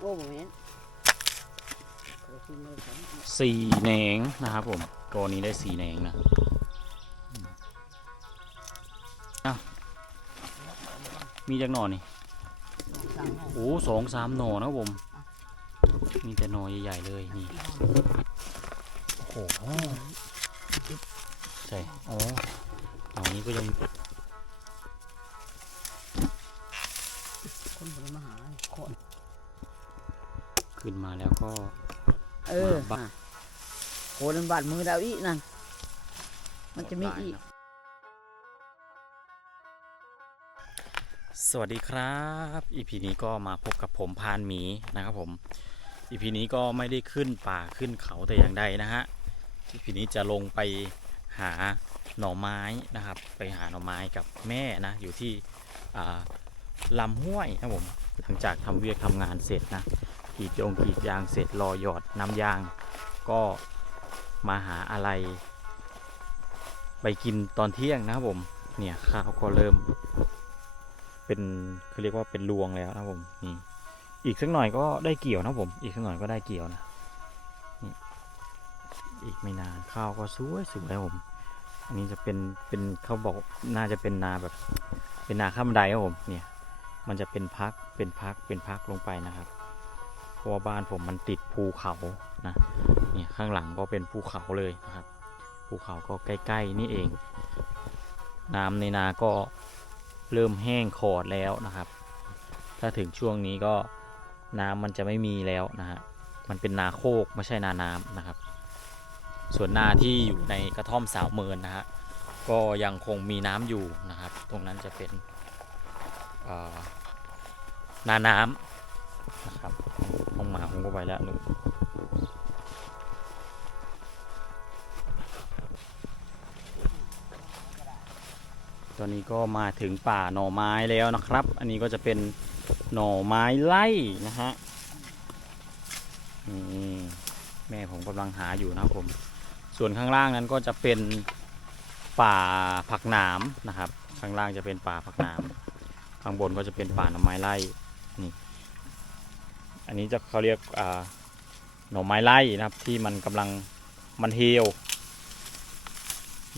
โอ้โหเห็นกระทิ้งเลยครับสี่แหนงนะครับผมกอนี้ได้สี่แหนงนะอืมอะมีจักหน่อนี่สามหน่อโอ้สองสามหน่อนะครับผม มีแต่หน่อใหญ่ๆเลยนี่โอ้โหใช่อ๋อหน่อนี้ก็ยัง ขึ้นมาแล้วก็เออบักอะโคนมันบาดมือดาวอีนั่นมันจะมีอีกสวัสดีครับอีพีนี้ก็มาพบกับผมพานหมีนะครับผมอีพีนี้ก็ไม่ได้ขึ้นป่าขึ้นเขาแต่อย่างใดนะฮะอีพีนี้จะลงไปหาหน่อไม้นะครับ ไปหาหน่อไม้กับแม่นะ อยู่ที่อ่าลำห้วยนะครับผมหลังจากทำเวียกทำงานเสร็จนะ กรีดยงกรีดยางเสร็จรอหยอดน้ำยาง ก็มาหาอะไร ไปกินตอนเที่ยงนะครับผมเนี่ยข้าวก็เริ่ม เป็นเขาเรียกว่าเป็นรวงแล้วนะผมนี่อีกสักหน่อยก็ได้เกี่ยวนะผม อีกสักหน่อยก็ได้เกี่ยวนะนี่อีกไม่นานข้าวก็สวยสวยครับผม อันนี้จะเป็นเป็นเขาบอกน่าจะเป็นนาแบบ เป็นนาข้ามบันไดครับผมเนี่ย มันจะเป็นพักเป็นพักเป็นพักลงไปนะครับ ราะว่าบ้านผมมันติดภูเขานะเนี่ยข้างหลังก็เป็นภูเขาเลยนะครับ ภูเขาก็ใกล้ ๆ นี่เอง น้ำในนาก็เริ่มแห้งขอดแล้วนะครับ ถ้าถึงช่วงนี้ก็น้ำมันจะไม่มีแล้วนะฮะมันเป็นนาโคกไม่ใช่นาน้ำนะครับ ส่วนนาที่อยู่ในกระท่อมสาวเมินนะฮะก็ยังคงมีน้ำอยู่นะครับ ตรงนั้นจะเป็นนาน้ำ นะครับห้องหมาผมก็ไปแล้วหนู่นตอนนี้ก็มาถึงป่าหน่อไม้แล้วนะครับ อันนี้ก็จะเป็นหน่อไม้ไล่นะฮะนี่แม่ผมกำลังหาอยู่นะครับผม ส่วนข้างล่างนั้นก็จะเป็นป่าผักหนามนะครับ ข้างล่างจะเป็นป่าผักหนาม ข้างบนก็จะเป็นป่าหน่อไม้ไล่นี่ อันนี้จะเขาเรียกหน่อไม้ไล่นะครับ ที่มันกำลังมันเหี่ยว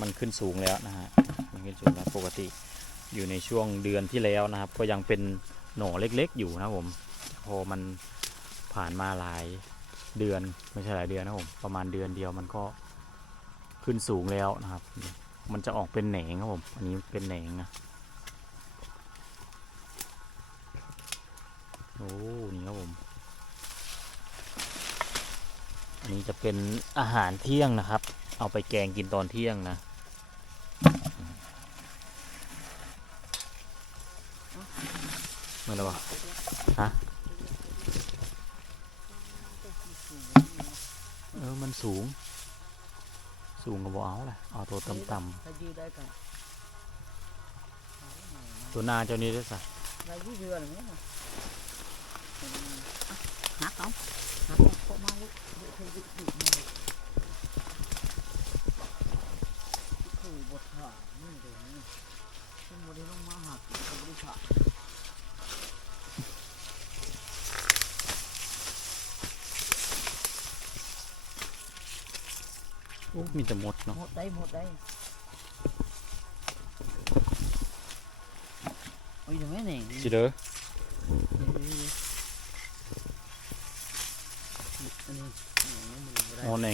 มันขึ้นสูงแล้วนะฮะมันขึ้นสูงแล้วปกติอยู่ในช่วงเดือนที่แล้วนะครับ ก็ยังเป็นหน่อเล็กๆ อยู่นะผมพอมันผ่านมาหลายเดือนไม่ใช่หลายเดือนนะผมประมาณเดือนเดียวมันก็ขึ้นสูงแล้วนะครับ มันจะออกเป็นแหนงครับผมอันนี้เป็นแหนงนะโอ้นี่ครับผม นี้จะเป็นอาหารเที่ยงนะครับ เอาไปแกงกินตอนเที่ยงนะเมื่อไรวะฮะเออ มันสูง สูงก็บอกเอาแหละเอาตัวต่ำๆตัวนาเจ้านี้ด้วยสิได้ยืดเยือนไหมน่ะหักเอา หักเอาพวกมาลูกเดี๋ยวเธอยืดยืดมาเลยคือบทขานี่เดี๋ยวนี้ขึ้นบริลงมาหักบริขาโอ้มีแต่มดเนาะหมดได้หมดได้โอ้ยเดี๋ยวแม่เหน่งสิเด้อ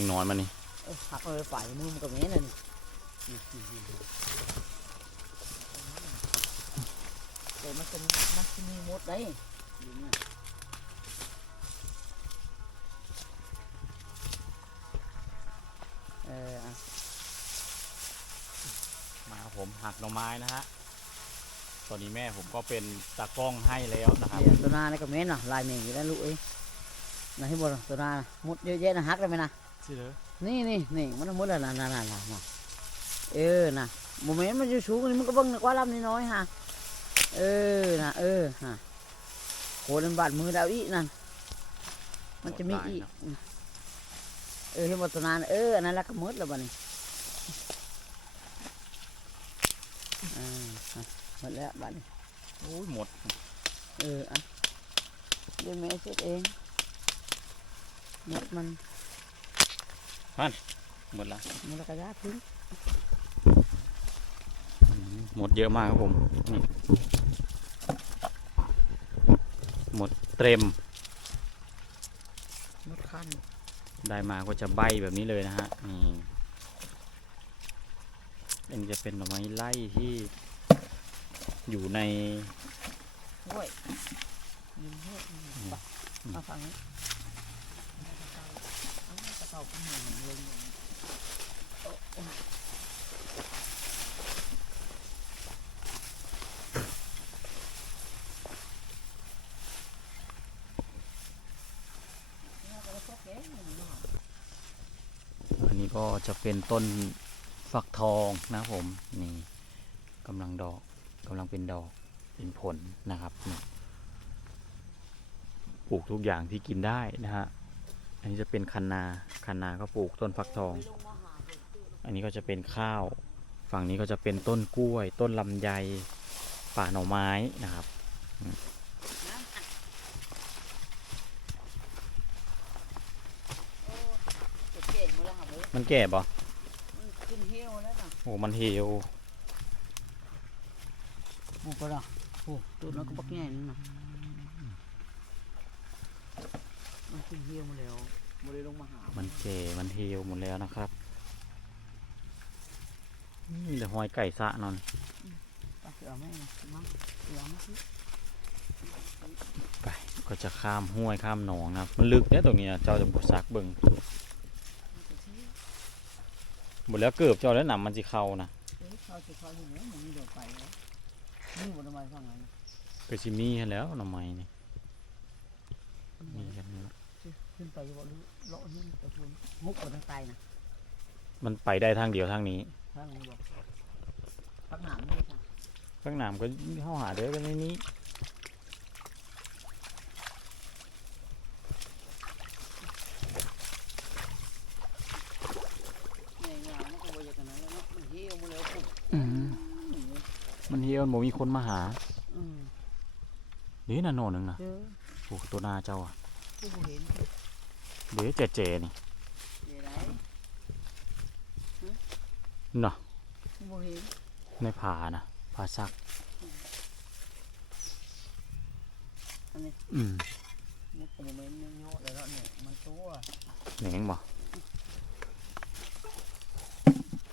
งนอนมันนี่เอ้ยหักเลยฝ่ายมือมันกับแม่นั่นนี่แต่มันเป็นมันจะมีหมดได้อยู่เนี่ยเอออะมาครับผมหักหน่อไม้นะฮะ ตอนนี้แม่ผมก็เป็นตากล้องให้แล้วนะครับเดี๋ยวตัวหนาในกับแม่น่ะลายเหม่งอยู่แล้วลูกเอ้ยนะที่บนตัวหนาน่ะหมดเยอะแยะนะหักได้ไหมนะ สิเด้อนี่นี่นี่มันหมดแล้วนะนะนะนะนะเออนะโมเมนต์มันอยู่สูงนี่มันก็เบิ่งกว่าลำนิดน้อยฮะเออนะเออฮะโคนันบาดมือดาวอีนั่นมันจะมีอีกเออเห็นบทนานเอออันนั้นแล้วก็หมดแล้วบ้านี้อ่าฮะหมดแล้วบ้านี้โอ้ยหมดเอออะเดี๋ยวแม่เช็ดเองหมดมัน หมดละมันกระยาทิ้งอืมหมดเยอะมากครับผมนี่หมดเต็มหมดคันได้มาก็จะใบแบบนี้เลยนะฮะนี่อันนี้จะเป็นหน่อไม้ไล่ที่อยู่ในห้วยยิงห้วยปะมาฟังนี้ เอากระเป๋าขึ้นมาลงโอ้โอ้เนี่ยก็พวกแกงนี่เนาะอันนี้ก็จะเป็นต้นฟักทองนะผมนี่กำลังดอกกำลังเป็นดอกเป็นผลนะครับปลูกทุกอย่างที่กินได้นะฮะ อันนี้จะเป็นคันนาคันนาก็ปลูกต้นฟักทอง อันนี้ก็จะเป็นข้าว ฝั่งนี้ก็จะเป็นต้นกล้วย ต้นลำไย ป่าหน่อไม้นะครับเก่งมาแล้วค่ะเว้ยมันแก่ปะมันขึ้นเหี้ยวแล้วน่ะโอ้ มันเหี่ยวโอ้ก็ละโอ้ตัวนั้นก็ปักใหญ่นั่นน่ะ มันขึ้นเหี้ยวมาแล้วมาเลยลงมาหามันแก่มันเหี่ยวหมดแล้วนะครับนี่แต่หอยไก่สะนอนปเสือแม่นะมั้งเสือมาสิไปก็จะข้ามห้วยข้ามหนองนะครับ มันลึกเนี่ยตรงนี้นะเจ้าจะบดซักเบิ่งหมดแล้วเกือบเจ้าแล้วหนำมันสิเข้านะเอ้ยเขาจะเขาอยู่ไหนมันมีเดี๋ยวไปแล้วนี่บนทำไมฟังไงนะก็สิมีให้แล้วหน่อไม้นี่มีกันนี่ละ ขึ้นไปว่ารู้เลาะนี่ตะพุนมุกบนทางใต้นะมันไปได้ทางเดียวทางนี้ทางไหนบอกปักหนามนี่ค่ะข้างหนามก็เข้าหาเด้อกันในนี้ใหญ่ๆมันก็บ่อยากกันนั้นแล้วเนาะมันเหี้ยวมาแล้วปุ๊บอืมมันเหี่ยวมันบ่มีคนมาหาอืมเดี๋ยวน่ะโน่นหนึงนะเจอโอ้ตัวหนาเจ้าอะผู้บ่เห็น เดี๋ยวเจ๋เจ๋นี่เดี๋ยวไหนเนาะผู้บ่เห็นในผานะผาซักอันนี้อืมมุกโมเมนต์นึงเนาะแล้วเนี่ยมันตัวแหนงบ่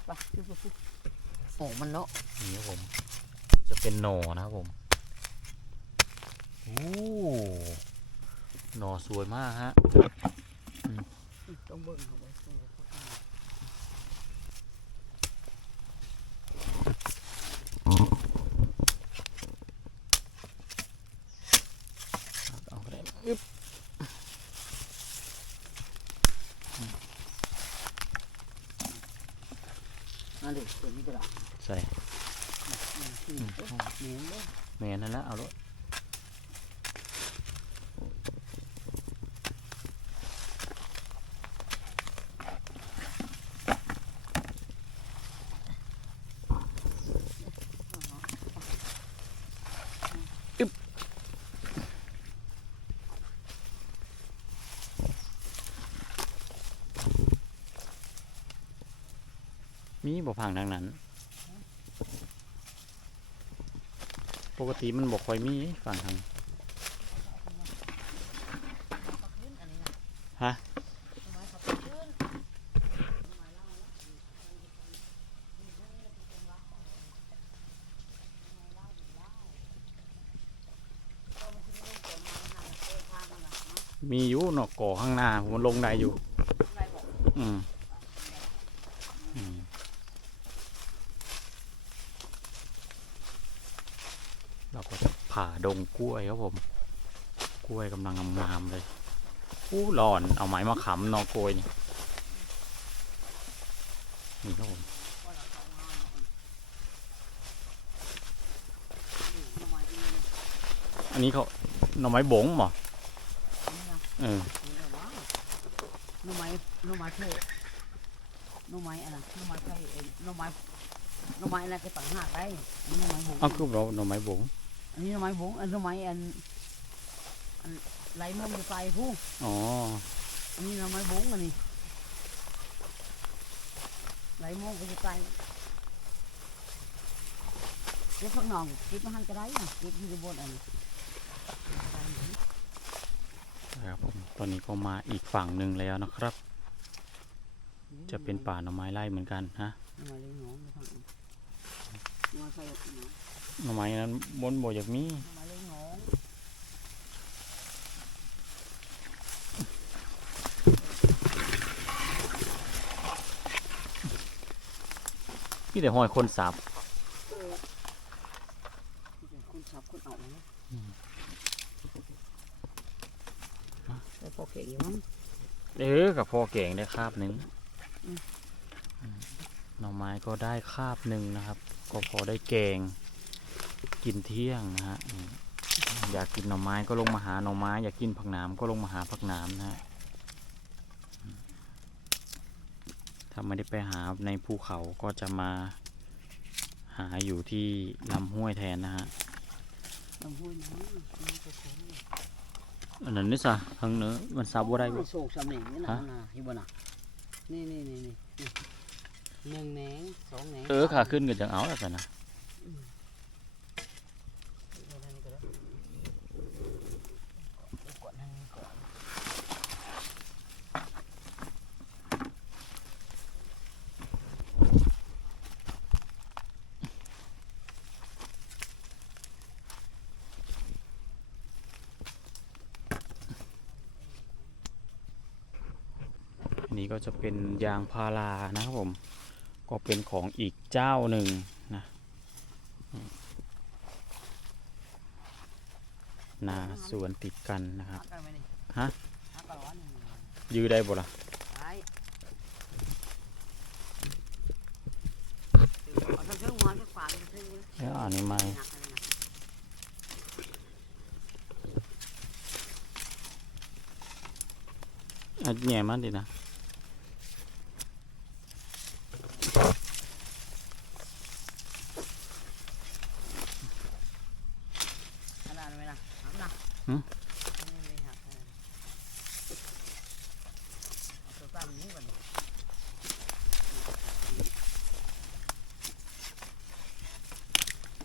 ไปจุ๊บจุ๊บโอ้มันเนาะนี่ครับผม จะเป็นหน่อนะครับผมโอ้หน่อสวยมากฮะ ต้องเบิ่งเอาไว้ต้องเอาเข้าไปเอาไปเลยอึ๊บอันนี้ตัวนี้ก็ได้ใส่อืมอืมเอ้ยเหนียวเลยแม่นั่นแหละเอาเล มีบ่พังดังนั้น ปกติมันบอกค่อยมีฝั่งทางฮะมีอยู่นอกก่อข้างหน้ามันลงได้อยู่ อืมอืมเราก็จะผ่าดงกล้วยครับผม กล้วยกำลังงามๆเลยอู้หลอน เอาไม้มาขำนอกกล้วยนี่นี่ครับผมอันนี้เขาหน่อไม้บงเหรอเออหน่อไม้หน่อไม้เท่หน่อไม้อันนั้นหน่อไม้ไทยเอ้ยหน่อไม้หน่อไม้อันนั้นจะต่างหากได้อันนี้หน่อไม้บุ๋งเอาคือเราหน่อไม้บง อันนี้หน่อไม้บุ๋งอันหน่อไม้อันอันไหลมุมอยู่ไปผู้อ๋อ อันนี้เราไม่บุ้งอันนี้ไหลมุมก็อยู่ไปเดี๋ยวพักหนองเก็บมาหันก็ได้นะเก็บอยู่บนอันนี้ครับผมตอนนี้ก็มาอีกฝั่งหนึ่งแล้วนะครับ จะเป็นป่าหน่อไม้ไร่เหมือนกันฮะเอามาเลี้ยงหนองไปทางอื่นมาใส่หนอง หน่อไม้นั้นบนบ่อยากมีเอามาเลี้ยงหนองพี่แต่ห้อยคนสับเออคุณชับคุณเอาเนาะอืมแต่พอเก่งอยู่มั้งเออกับพอแกงได้คาบหนึ่งอืมอืมหน่อไม้ก็ได้คาบหนึ่งนะครับ ก็พอได้แกง กินเที่ยงนะฮะอืมอยากกินหน่อไม้ก็ลงมาหาหน่อไม้ อยากกินผักหนามก็ลงมาหาผักหนามนะฮะอืมถ้าไม่ได้ไปหาในภูเขาก็จะมา หาอยู่ที่ลำห้วยแทนนะฮะลำพูนนะมันก็คงอันนั้นนี่ซะทางเนื้อมันซับว่าได้บ่โศกสำเนียงนี่นะฮะนะเห็นบ่น่ะนี่นี่นี่นี่นี่หนึ่งแหนงสองแหนงเออขาขึ้นก็จะเอาแล้วกันนะ เอาทางนี้ก็ได้เอาก่อนทางนี้ก่อน อั นนี้ก็จะเป็นยางพารานะครับผม ก็เป็นของอีกเจ้าหนึ่งนะอืมนาสวนติดกันนะครับหักกันไหมนี่ฮะหักกันวันนี่ยื้อได้บ่ล่ะไปเอาทั้งเชิงหัวทั้งฝาทั้งเชิงเลยเดี๋ยวอันนี้ไม่หักกันเลยนะอันแง่มันดีนะ ขนาดไหมนะหักนะ หืม นี่ไม่หักขนาดเอาตัวตั้งนี้ก่อน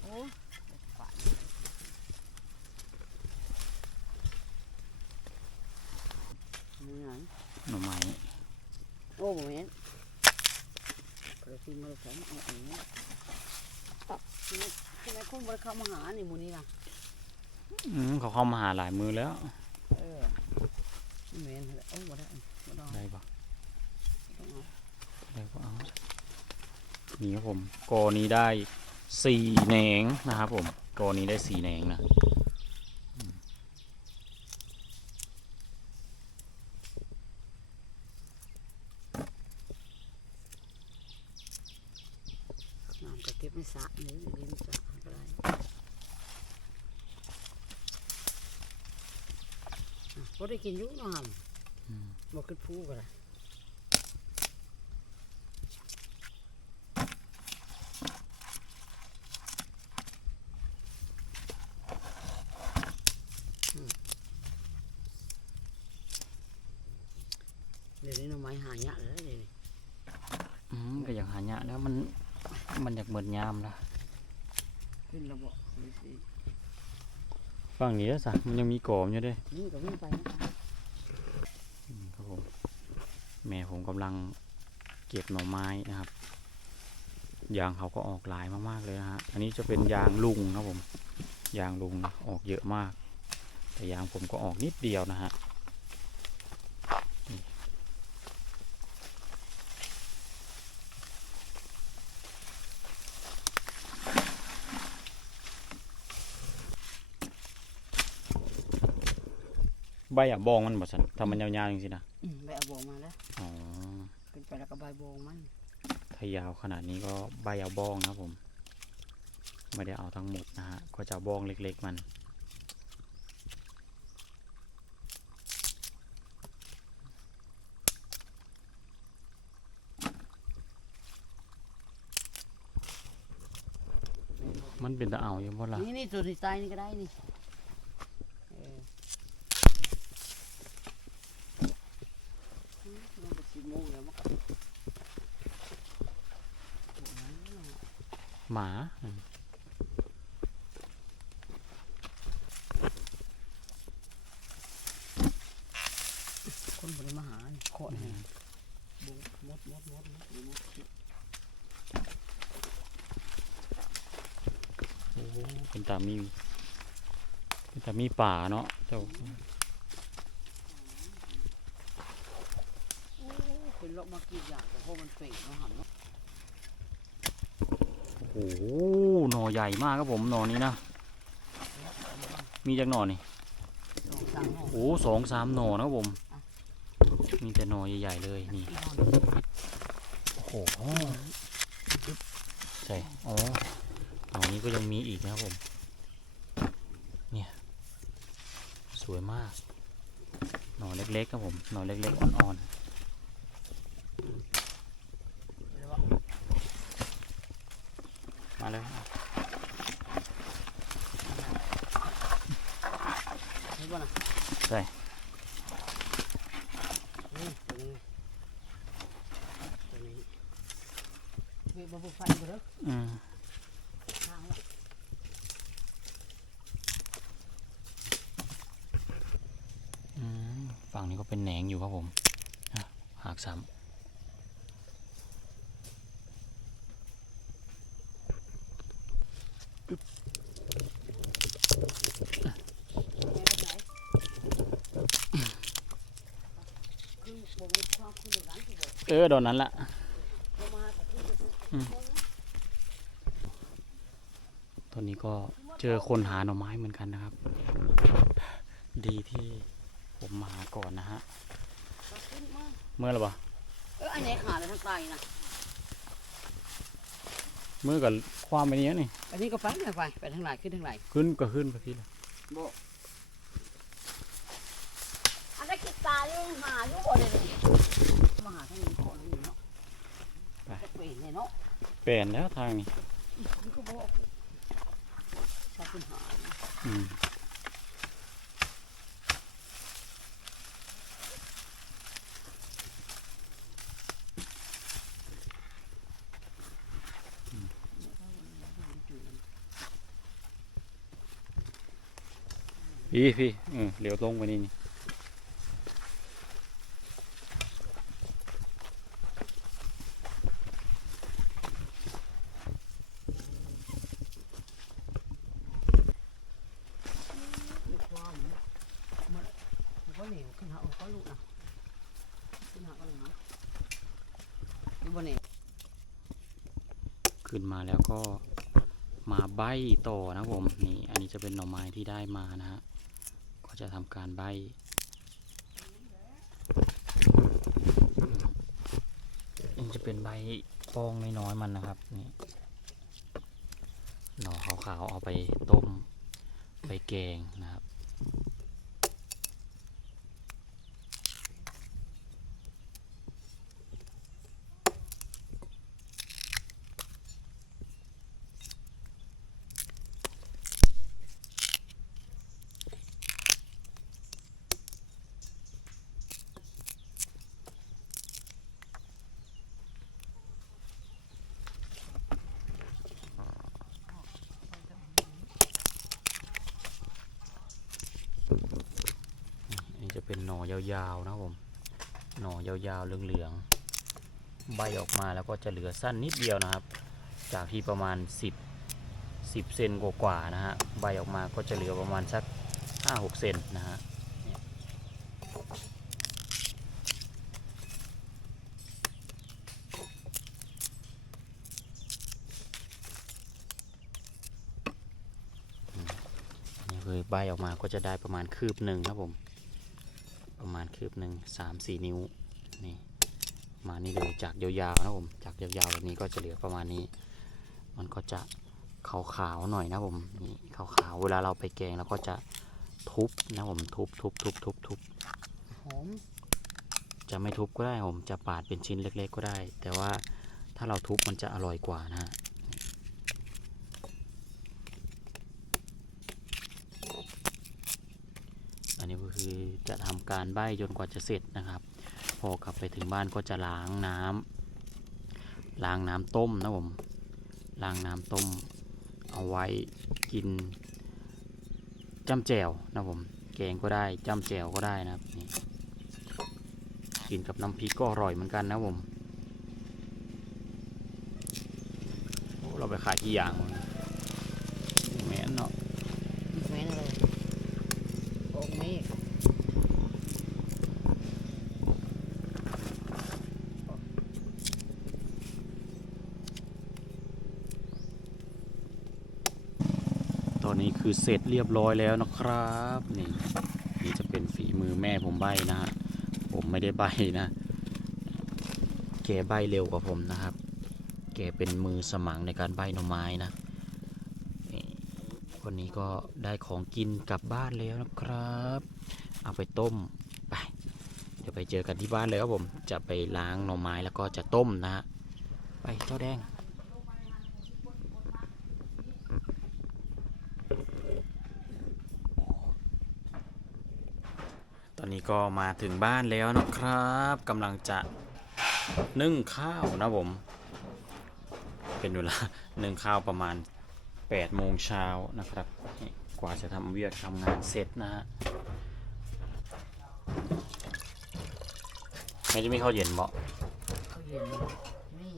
โอ้ฝานี่ไง หน่อไม้ โอ้โหเห็นกระทิมมาแล้วเอาเองทำไมทำไม คนบริเข้ามาหานี่หมูนี่ล่ะอืมเขาเข้ามาหาหลายมือแล้วเออไม่เห็นเลยโอ้บ่ได้บ่ได้ได้ปะต้องเอาได้ปะเอานี่ครับผมกอนี้ได้สี่แหนงนะครับผมกอนี้ได้สี่แหนงนะ น้ำก็เก็บไม่สระนี่อยู่ริมสระก็ได้อะบ่ได้ กินอยุ่เนาะหอืมำบ่ขึ้นผู้ก็ได้อืมเดี๋ยวนี้หน่อไม้หายากเลยเดี๋ยวนี้อืมก็อยากหาเนี้ยแล้วมัน มันอยากเหมือนยามละขึ้นระบบดูสิฝั่งนี้แล้วสะมันยังมีกอมอยู่เด้วยนี่ก็วิ่งไปนะคะครับผม แม่ผมกำลังเก็บหน่อไม้นะครับ ยางเขาก็ออกหลายมากๆเลยนะฮะ อันนี้จะเป็นยางลุงนะผม ยางลุงออกเยอะมาก แต่ยางผมก็ออกนิดเดียวนะฮะใบอะบองมันบ่สันทำมันยาวๆจริงๆนะ ไปแล้วก็ใบโบงมันถ้ายาวขนาดนี้ก็ใบยาวบ้องนะครับผม ไม่ได้เอาทั้งหมดนะฮะก็จะบ้องเล็ก ๆ มันมันเป็นตะเอาอยู่บ่ล่ะนี่นี่สุดที่ใต้นี่ก็ได้นี่มัม่ หมาคนบนมหาโคตรแงมดมดมดมดมดโอ้เป็นตามีเป็นตามีป่าเนาะเจ้า มากินอย่างแต่พวกมันเปรตเนาะหันเนาะโอ้โหหน่อใหญ่มากครับผมหน่อนี้นะ มีจากหน่อนี่สองสามหน่อโอ้สองสามหน่อนะครับผม มีแต่หน่อใหญ่ๆเลยนี่โอ้โหใช่อ๋อหน่อนี้ก็ยังมีอีกนะครับผม เนี่ยสวยมากหน่อเล็กๆครับผมหน่อเล็กๆอ่อนๆ มาเลย เห็นป่ะนะ ใช่ นี่ตัวนี้ตัวนี้เว้ยบ่บ่ไฟบ่เด้อ อืม ทางละ อืม ฝั่งนี้ก็เป็นแหนงอยู่ครับผมหากซ้คือบ่มีความเดี๋ยวนั้นสิบ่ำเออโดนนั้นละต่คือจะตอนนี้ก็เจอคนหาหน่อไม้เหมือนกันนะครับ ดีที่ ผมมาหาก่อนนะฮะขึ้นมาเมื่อไหรบ่เอออันไหนขาเลยทางใต้นะเมื่อกับความไปนี้นี่ อันนี้ก็ไปไปไปทางไหนขึ้นทางไหนขึ้นก็ขึ้นไปพี่ละบ่อันนั้นคิดตาอยู่หาอยู่บ่เลยนี่มาหาทางนี้ก่อนนี่เนาะไปเปลี่ยนเลยเนาะเปลี่ยนแล้วทางนี้มันก็บอกถ้าคุณหาอืม พี่พี่เออเหลียวตรงไปนี่นี่ขึ้นมาแล้วก็มาใบต่อนะผมนี่อันนี้จะเป็นหน่อไม้ที่ได้มานะฮะ จะทำการใบยังจะเป็นใบปองน้อยๆมันนะครับนี่หน่อขาวๆเอาไปต้มไปแกงนะครับ หน่อยาวๆนะครับผมหน่อยาวๆเหลืองๆใบออกมาแล้วก็จะเหลือสั้นนิดเดียวนะครับ จากที่ประมาณ 10 10เซนกว่าๆนะฮะใบออกมาก็จะเหลือประมาณสัก 5-6เซนนะฮะนี่คือใบออกมาก็จะได้ประมาณคืบหนึ่งครับผม ประมาณคืบหนึ่งสามสี่นิ้วนี่มานี่เลยจากยาวๆนะผมจากยาวๆแบบนี้ก็จะเหลือประมาณนี้ มันก็จะขาวๆหน่อยนะผมนี่ขาวๆเวลาเราไปแกงแล้วก็จะทุบนะผมทุบทุบทุบทุบทุบหอมจะไม่ทุบก็ได้ผมจะปาดเป็นชิ้นเล็ก ๆ ก็ได้ แต่ว่าถ้าเราทุบมันจะอร่อยกว่านะฮะ อันนี้ก็คือจะทำ การใบ้จนกว่าจะเสร็จนะครับ พอกลับไปถึงบ้านก็จะล้างน้ำล้างน้ำต้มนะผมล้างน้ำต้ม เอาไว้กินจ้ำแจ่วนะผมแกงก็ได้จ้ำแจ่วก็ได้นะครับนี่กินกับน้ำพริกก็อร่อยเหมือนกันนะผมเราไปขายกี่อย่างวะแม่นเนาะ แม่นอะไรโอ้เมฆ ตอนนี้คือ เสร็จเรียบร้อยแล้วนะครับ นี่นี่จะเป็นฝีมือแม่ผมใบนะฮะผมไม่ได้ใบนะแกใบเร็วกว่าผมนะครับ แกเป็นมือสมังในการใบหน่อไม้นะนี่วันนี้ก็ได้ของกินกลับบ้านแล้วนะครับ เอาไปต้มไปเดี๋ยวไปเจอกันที่บ้านเลยครับผม จะไปล้างหน่อไม้แล้วก็จะต้มนะฮะไปเจ้าแดง ตอนนี้ ก็มาถึงบ้านแล้วนะครับกำลังจะนึ่งข้าวนะผม เป็นเวลานึ่งข้าวประมาณ8โมงเช้านะครับ กว่าจะทำเวียกทำงานเสร็จนะฮะไม่จะมีข้าวเย็นบ่เขาเย็นนี่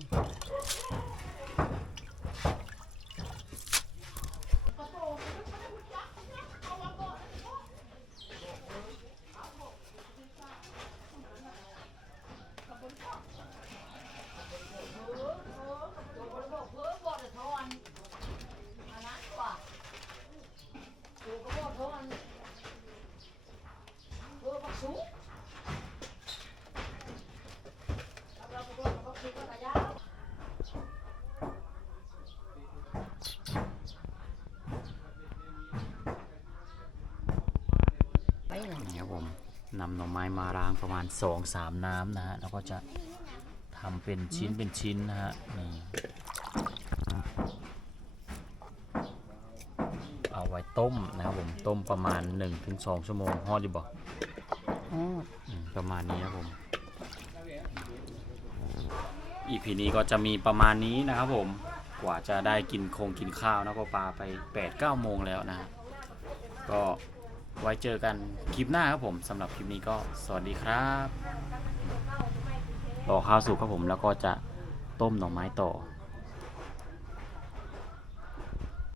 ไปไหนนี่ครับผมนำหน่อไม้มาล้างประมาณ 2-3 น้ำนะฮะแล้วก็จะทำเป็นชิ้นเป็นชิ้นนะฮะนี่เอาไว้ต้มนะครับผมต้มประมาณ 1-2 ชั่วโมงฮอดดีบ่อ๋ออืมประมาณนี้ครับผมอีพีนี้ก็จะมีประมาณนี้นะครับผมกว่าจะได้กินคงกินข้าวนะก็ปลาไป8-9โมงแล้วนะฮะก็ ไว้เจอกันคลิปหน้าครับผมสำหรับคลิปนี้ก็สวัสดีครับรอข้าวสุกครับผมแล้วก็จะต้มหน่อไม้ต่อ